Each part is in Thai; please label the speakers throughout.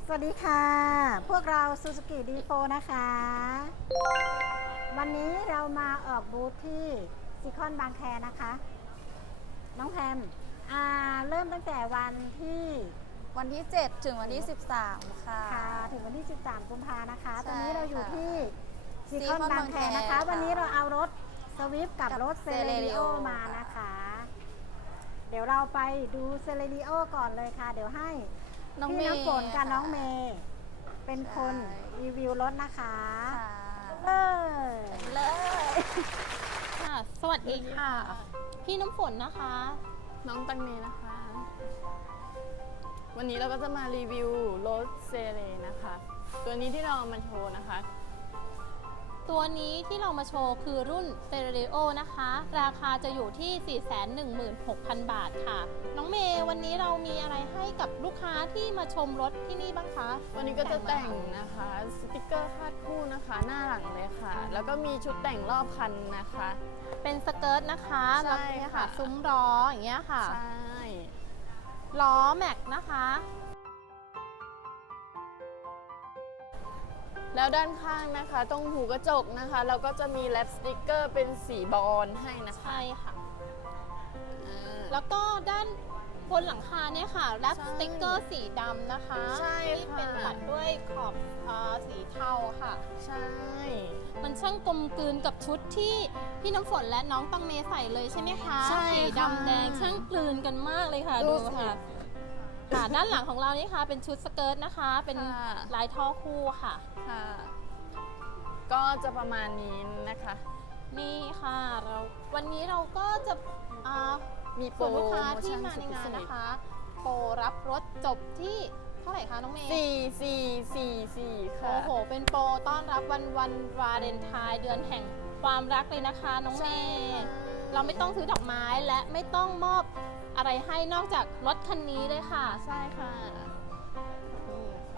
Speaker 1: สวัสดีค่ะ พวกเรา Suzuki D4 นะคะ วันนี้เรามาออกบูธที่ซีคอนบางแคนะคะ น้องแพมเริ่มตั้งแต่
Speaker 2: วันที่ 7 ถึงวันที่ 13 ค่ะ
Speaker 1: ถึงวันที่ 13 กุมภานะคะ
Speaker 2: ใช่
Speaker 1: ตอนนี้เราอยู่
Speaker 2: ค่ะ
Speaker 1: ที่ซีคอน
Speaker 2: ซีคอน
Speaker 1: บางแคนะคะ
Speaker 2: บางแคค่ะ
Speaker 1: วันนี้เราเอารถสวิฟกับรถเซเลริโอ
Speaker 2: Celerio
Speaker 1: มานะคะ เดี๋ยวเราไปดูเซเลริโอก่อนเลยค่ะ เดี๋ยวให้
Speaker 2: น้อง
Speaker 1: พี่
Speaker 2: เมย์
Speaker 1: น้ำฝนกับ
Speaker 2: ค่ะ
Speaker 1: น้องเมย์เป็นคน
Speaker 2: ใช่
Speaker 1: รีวิวรถนะคะ
Speaker 2: ค่ะ
Speaker 1: เลย
Speaker 2: เลย
Speaker 3: ค่ะสวัสดีค่ะ พี่น้ำฝนนะคะ
Speaker 4: น้องตังเมนะคะ วันนี้เราก็จะมารีวิวรถเซเลนะคะ ตัวนี้ที่เราเอามาโชว์นะคะ
Speaker 3: ตัวนี้ที่เรามาโชว์คือรุ่น Celerio นะคะ ราคาจะอยู่ที่ 416,000 บาทค่ะ น้องเมย์วันนี้เรามีอะไรให้กับลูกค้าที่มาชมรถที่นี่บ้างคะ
Speaker 4: วันนี้ก็จะแต่งนะคะ สติกเกอร์คาดคู่นะคะ หน้าหลังเลยค่ะ แล้วก็มีชุดแต่งรอบคันนะคะ
Speaker 3: เป็นสเกิร์ตนะคะ
Speaker 4: ใช่
Speaker 3: แล้วเนี่ยค่ะ
Speaker 4: ค่ะ
Speaker 3: ซุ้มล้ออย่างเงี้ยค่ะ
Speaker 4: ใช่
Speaker 3: ล้อแม็กนะคะ
Speaker 4: แล้วด้านข้างนะคะ ตรงหูกระจกนะคะ เราก็จะมีแรปสติกเกอร์เป็นสีบอลให้นะคะ
Speaker 3: ใช่ค่ะ
Speaker 4: อ่า
Speaker 3: แล้วก็ด้านบนหลังคาเนี่ยค่ะแรป
Speaker 4: ใช่
Speaker 3: สติกเกอร์สีดำนะคะ
Speaker 4: ใช่
Speaker 3: ที่
Speaker 4: ค่ะ
Speaker 3: เป็นตัดด้วยขอบสีเทาค่ะ
Speaker 4: ใช่
Speaker 3: มันช่างกลมกลืนกับชุดที่พี่น้ำฝนและน้องตังเมใส่เลยใช่ไหมคะ
Speaker 4: ใช่
Speaker 3: สี
Speaker 4: ค่ะ
Speaker 3: ดำแดงช่างกลืนกันมากเลยค่ะ
Speaker 4: ดู
Speaker 3: ดู
Speaker 4: สิ
Speaker 3: ค่ะค่ะ ด้านหลังของเรานี่ค่ะเป็นชุดสเกิร์ตนะคะ เป็น
Speaker 4: ค่ะ
Speaker 3: ลายท่อคู่ค่ะ
Speaker 4: ค่ะ ก็จะประมาณนี้นะคะ
Speaker 3: นี่ค่ะวันนี้เราก็จะอ่า
Speaker 4: มีโปร
Speaker 3: ส่วนลูกค้า
Speaker 4: โม
Speaker 3: ที่
Speaker 4: ชั่น
Speaker 3: มาในงาน
Speaker 4: สุดพิเศษ
Speaker 3: นะคะ โปรรับรถจบที่เท่าไหร่คะน้องเมย์
Speaker 4: 4,444ค่ะ
Speaker 3: โอ้โห เป็นโปรต้อนรับวันวาเลนไทน์เดือนแห่งความรักเลยนะคะน้องเมย์เราไม่ต้องซื้อดอกไม้และไม่ต้องมอบอะไรให้นอกจากรถคันนี้เลยค่ะ
Speaker 4: ใช่ค่ะนี่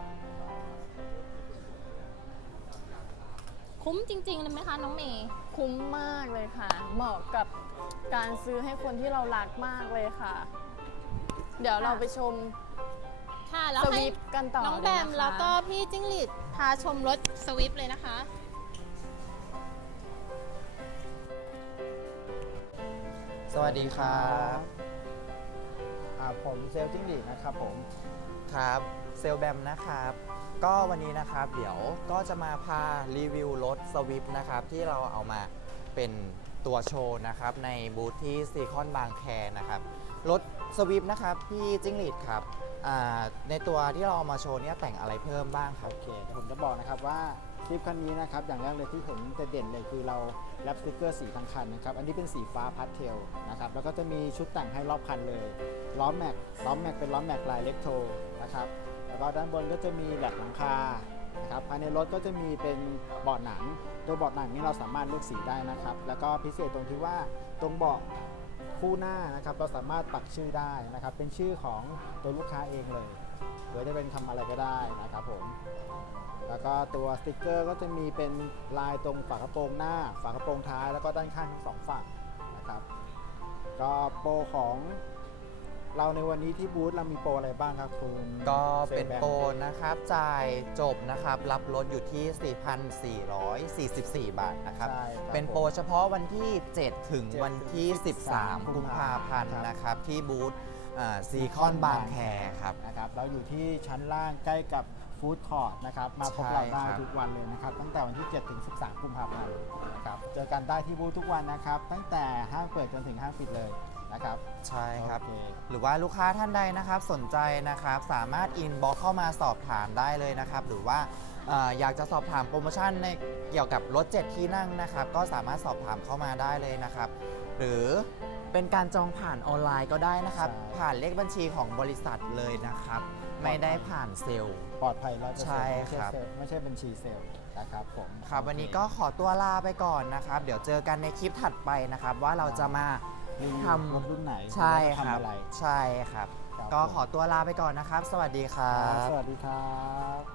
Speaker 3: คุ้มจริงๆเลยไหมคะน้องเมย์
Speaker 4: คุ้มมากเลยค่ะ เหมาะกับการซื้อให้คนที่เรารักมากเลยค่ะ เดี๋ยวเราไปชม
Speaker 3: ค่ะแล้ว
Speaker 4: ส
Speaker 3: ให้
Speaker 4: วิฟกันต่อ
Speaker 3: น้องแบม
Speaker 4: เลยนะคะ
Speaker 3: แล้วก็พี่จิ้งหรีดพาชมรถสวิฟเลยนะคะ
Speaker 5: สวัสดีครับ
Speaker 6: ผมเซลล์จิ้งหรีดนะครับผม
Speaker 5: ครับเซลแบมนะครับ ก็วันนี้นะครับเดี๋ยวก็จะมาพารีวิวรถสวิฟนะครับที่เราเอามาเป็นตัวโชว์นะครับในบูธที่ซีคอนบางแคนะครับรถสวิฟนะครับพี่จิ้งหรีดครับในตัวที่เราเอามาโชว์เนี่ยแต่งอะไรเพิ่มบ้างครับ
Speaker 6: โอเคเดี๋ยวผมจะบอกนะครับว่าคลิปคันนี้นะครับอย่างแรกเลยที่เห็นแต่เด่นเลยคือเราแรปสติกเกอร์สีทั้งคันนะครับอันนี้เป็นสีฟ้าพาสเทลนะครับแล้วก็จะมีชุดแต่งให้รอบคันเลยล้อแม็กเป็นล้อแม็กลายเล็กโทนะครับแล้วก็ด้านบนก็จะมีแหลกหลังคานะครับภายในรถก็จะมีเป็นเบาะหนังโดยเบาะหนังนี้เราสามารถเลือกสีได้นะครับแล้วก็พิเศษตรงที่ว่าตรงเบาะคู่หน้านะครับเราสามารถปักชื่อได้นะครับเป็นชื่อของตัวลูกค้าเองเลยหรือจะเป็นคำอะไรก็ได้นะครับผม แล้วก็ตัวสติกเกอร์ก็จะมีเป็นลายตรงฝากระโปรงหน้า ฝากระโปรงท้ายแล้วก็ด้านข้างทั้งสองฝั่งนะครับก็โปรของเราในวันนี้ที่บูธเรามีโปรอะไรบ้างครับคุณ
Speaker 5: ก็เป็น
Speaker 6: ซลแบงค์
Speaker 5: โปรนะครับจ่ายจบนะครับรับรถอยู่ที่ 4,444 บาทนะครับ
Speaker 6: ใช่ครับ
Speaker 5: เป็นโปรเฉพาะวันที่ 7 ถึงวันที่
Speaker 6: 7
Speaker 5: 13 กุมภาพันธ์
Speaker 6: ครับ
Speaker 5: นะครับที่บูธซีคอนบางแคครับ
Speaker 6: นะครับเราอยู่ที่ชั้นล่างใกล้กับฟู้ดคอร์ทนะครับมาพบเราได้
Speaker 5: ใช่ครับ
Speaker 6: ทุกวันเลยนะครับตั้งแต่วันที่ 7 ถึง 13 กุมภาพันธ์นะครับเจอกันได้ที่บูธทุกวันนะครับตั้งแต่ห้างเปิดจนถึงห้างปิดเลยนะครับ
Speaker 5: ใช่ครับ
Speaker 6: โอเค
Speaker 5: หรือว่าลูกค้าท่านใดนะครับสนใจนะครับสามารถอินบ็อกเข้ามาสอบถามได้เลยนะครับ หรือว่าอยากจะสอบถามโปรโมชั่นในเกี่ยวกับรถ 7 ที่นั่งนะครับ ก็สามารถสอบถามเข้ามาได้เลยนะครับ หรือเป็นการจองผ่านออนไลน์ก็ได้นะครับ
Speaker 6: ใช่
Speaker 5: ผ่านเลขบัญชีของบริษัทเลยนะครับ ไม่ได้ผ่านเซลล์
Speaker 6: ปลอดภัย100%
Speaker 5: ใช่ครับ
Speaker 6: ไม่ใช่บัญชีเซลล์นะครับผม
Speaker 5: ครับวันนี้ก็ขอตัวลาไปก่อนนะครับ เดี๋ยวเจอกันในคลิปถัดไปนะครับ ว่าเราจะมา
Speaker 6: รีวิว
Speaker 5: ทำ
Speaker 6: รถรุ่นไหน
Speaker 5: ใช่ค
Speaker 6: ทำ
Speaker 5: รับ
Speaker 6: อะไร
Speaker 5: ใช่ครับ
Speaker 6: ครับ
Speaker 5: ก็ขอตัวลาไปก่อนนะครับ สวัสดีครั
Speaker 6: ครับ
Speaker 5: บ
Speaker 6: สวัสดีครับ